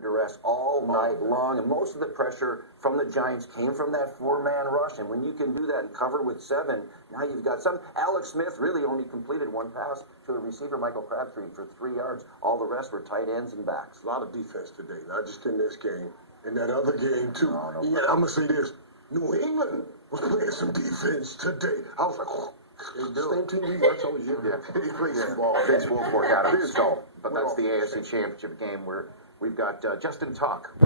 duress all night long, and most of the pressure from the Giants came from that four-man rush. And when you can do that and cover with 7, now you've got some. Alex Smith really only completed 1 pass to a receiver, Michael Crabtree, for 3 yards. All the rest were tight ends and backs. A lot of defense today, not just in this game, in that other game too. No, yeah, I'm gonna say this: New England was playing some defense today. I was like, oh, same team we watch all year. Yeah. He plays some ball. Vince Wilfork out of the skull. But that's the AFC Championship game where we've got Justin Tuck.